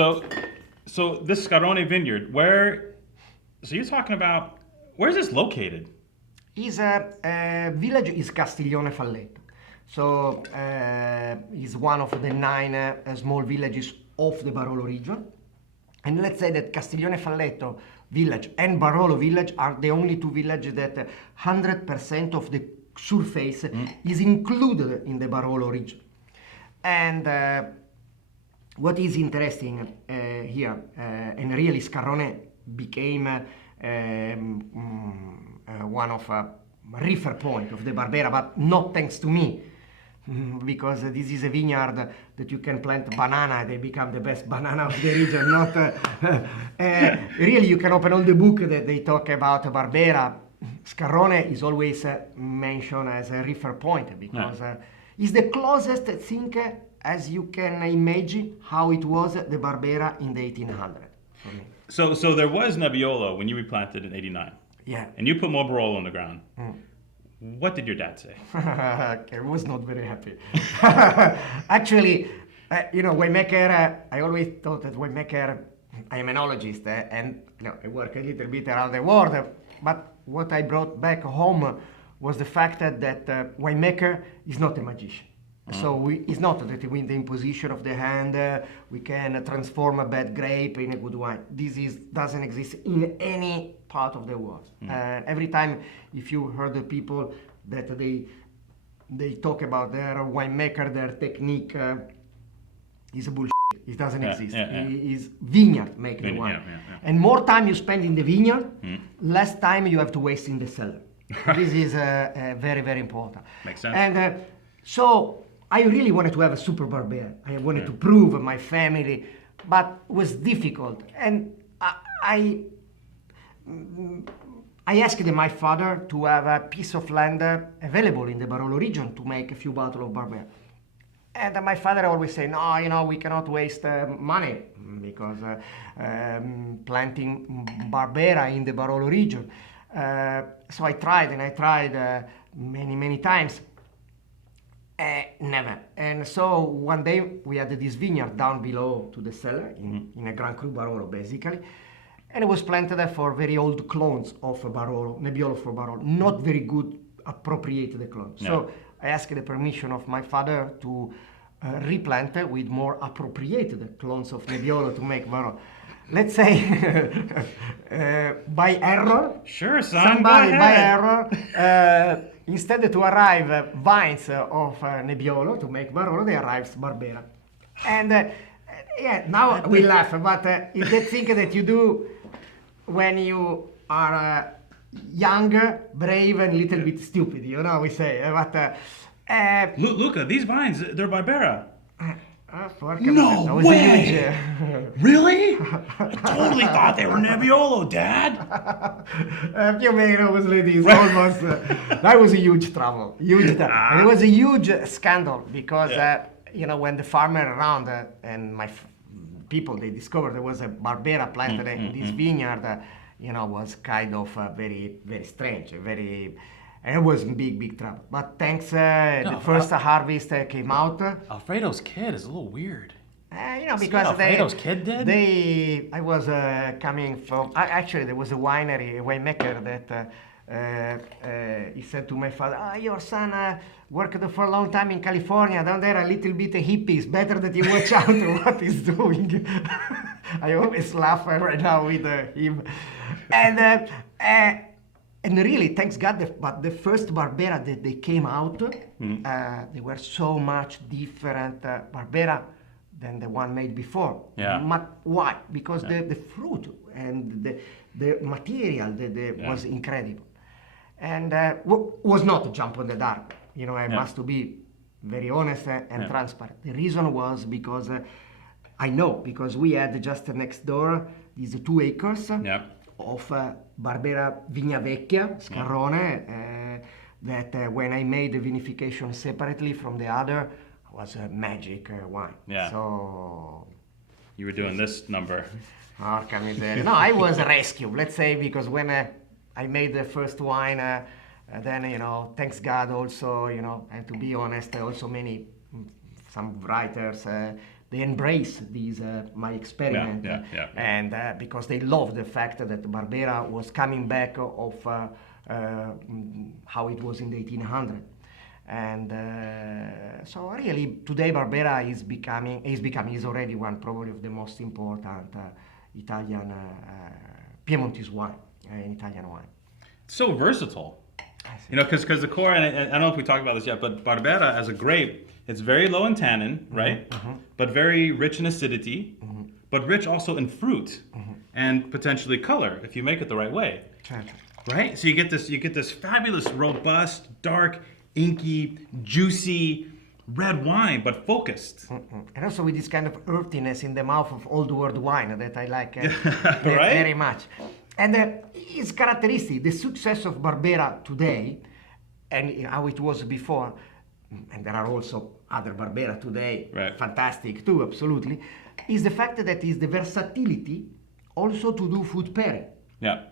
So this Scarone vineyard, so you're talking about, where's this located? His village is Castiglione Falletto. So is one of the 9 small villages of the Barolo region. And let's say that Castiglione Falletto village and Barolo village are the only 2 villages that 100% of the surface is included in the Barolo region. And what is interesting here, and really Scarone became one of a refer point of the Barbera, but not thanks to me, because this is a vineyard that you can plant banana, they become the best banana of the region. Not really, you can open all the book that they talk about Barbera. Scarone is always mentioned as a refer point because it's the closest thing as you can imagine how it was the Barbera in the 1800s. So there was Nebbiolo when you replanted in '89. Yeah. And you put more Barolo on the ground. What did your dad say? I was not very happy. Actually, winemaker, I always thought that winemaker, I am an enologist and I work a little bit around the world, but what I brought back home was the fact that winemaker is not a magician. So it's not that with the imposition of the hand we can transform a bad grape in a good wine. This doesn't exist in any part of the world. Every time, if you heard the people that they talk about their winemaker, their technique is a bullshit. It doesn't exist. It is vineyard making wine. And more time you spend in the vineyard, less time you have to waste in the cellar. This is very, very important. Makes sense. And so I really wanted to have a super Barbera. I wanted to prove my family, but it was difficult. And I asked my father to have a piece of land available in the Barolo region to make a few bottles of Barbera. And my father always said, no, we cannot waste money because planting Barbera in the Barolo region. So I tried many, many times. Never. And so one day we had this vineyard down below to the cellar in a Grand Cru Barolo basically, and it was planted for very old clones of Barolo, Nebbiolo for Barolo, not very good appropriated clones. So I asked the permission of my father to replant with more appropriated clones of Nebbiolo to make Barolo. Let's say by error. Sure, son. Somebody by error. Instead to arrive vines of Nebbiolo to make Barolo, they arrives Barbera. And now we laugh, but it's the thing that you do when you are younger, brave, and a little bit stupid, we say. But Luca, these vines, they're Barbera. No way! Really? I totally thought they were Nebbiolo, Dad. You may obviously this almost. That was a huge trouble, and it was a huge scandal because when the farmer around and my people they discovered there was a Barbera planted in this vineyard, was kind of very very strange, and it was big trouble. But thanks, the first harvest came out. Alfredo's kid is a little weird. Because Alfredo's kid did? I was coming from. Actually, there was a winery, a winemaker that he said to my father, "Your son worked for a long time in California. Down there, a little bit hippies. Better that you watch out what he's doing." I always laugh right now with him, and really, thanks God, but the first Barbera that they came out, they were so much different Barbera than the one made before. Why? Because the fruit and the material was incredible. And was not a jump on the dark. I must be very honest and transparent. The reason was because because we had just next door these 2 acres of Barbera Vigna Vecchia, Scarrone, that when I made the vinification separately from the other, was a magic wine. So you were doing this number. No, I was rescued, let's say, because when I made the first wine, then, thanks God also, and to be honest, also some writers they embrace these my experiment, and because they love the fact that Barbera was coming back of how it was in the 1800s. And so really today Barbera is already one probably of the most important Italian Piemontese wine, Italian wine. So versatile. You know, because the core, and I don't know if we talked about this yet, but Barbera as a grape, it's very low in tannin, right? But very rich in acidity, but rich also in fruit and potentially color if you make it the right way. Right? So you get this fabulous, robust, dark, inky, juicy red wine, but focused. And also with this kind of earthiness in the mouth of old world wine that I like Right? very much. And it's characteristic. The success of Barbera today, and how it was before, and there are also other Barbera today, fantastic too, absolutely, is the fact that is the versatility also to do food pairing. Yeah.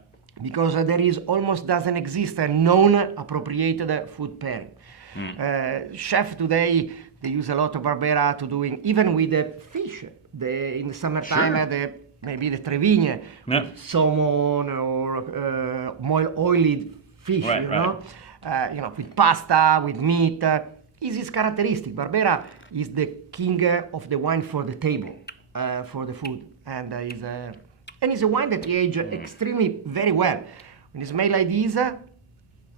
Because there is almost doesn't exist a known appropriated food pairing. Chef today, they use a lot of Barbera to doing, even with the fish. In the summertime, maybe the Trevigne, salmon or more oily fish, you know, with pasta, with meat. Is its characteristic. Barbera is the king of the wine for the table, for the food, and it's a wine that aged extremely very well. When it's made like this,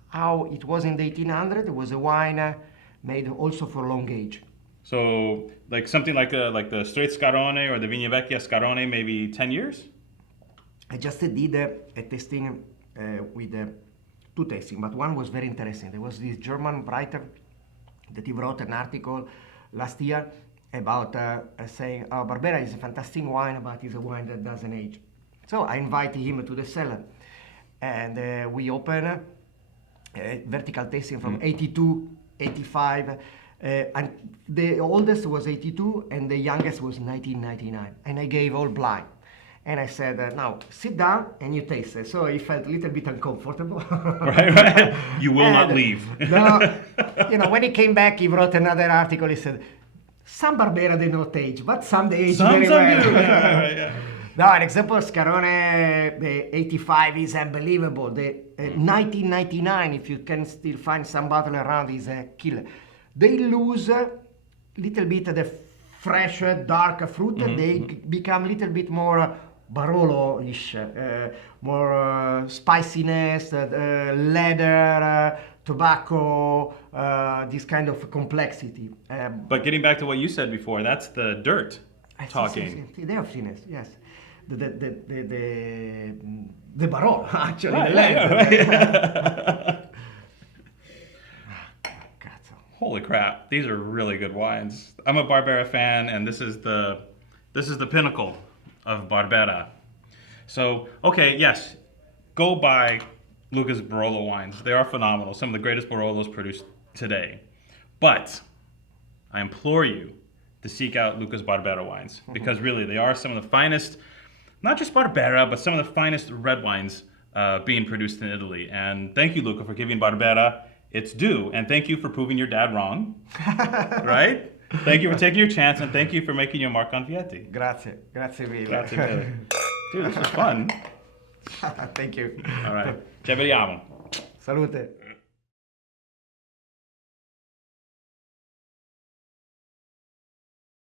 how it was in the 1800s, it was a wine made also for long age. So, like something like the straight Scarone or the Vigna Vecchia Scarone, maybe 10 years? I just did a tasting with two tasting, but one was very interesting. There was this German writer that he wrote an article last year about saying, Barbera is a fantastic wine, but it's a wine that doesn't age. So I invited him to the cellar, and we opened a vertical tasting from 82, 85, and the oldest was 82 and the youngest was 1999, and I gave all blind. And I said, now sit down and you taste it. So he felt a little bit uncomfortable. Right. You will not leave. No, when he came back, he wrote another article. He said, some Barbera they not age, but some they age very well. Do. Yeah. No, an example, Scarone, the 85 is unbelievable. The 1999, if you can still find some bottle around, is a killer. They lose a little bit of the fresh, dark fruit. They become a little bit more Barolo-ish, more spiciness, leather, tobacco, this kind of complexity. But getting back to what you said before, that's the dirt talking. The earthiness, yes. The Barolo, actually. Right. Holy crap, these are really good wines. I'm a Barbera fan, and this is the pinnacle of Barbera. So, okay, yes, go buy Luca's Barolo wines. They are phenomenal, some of the greatest Barolos produced today. But I implore you to seek out Luca's Barbera wines, because really they are some of the finest, not just Barbera, but some of the finest red wines being produced in Italy. And thank you, Luca, for giving Barbera its due, and thank you for proving your dad wrong, right? Thank you for taking your chance, and thank you for making your mark on Vietti. Grazie mille. Grazie mille. Dude, this was fun. Thank you. All right, ci vediamo. Salute.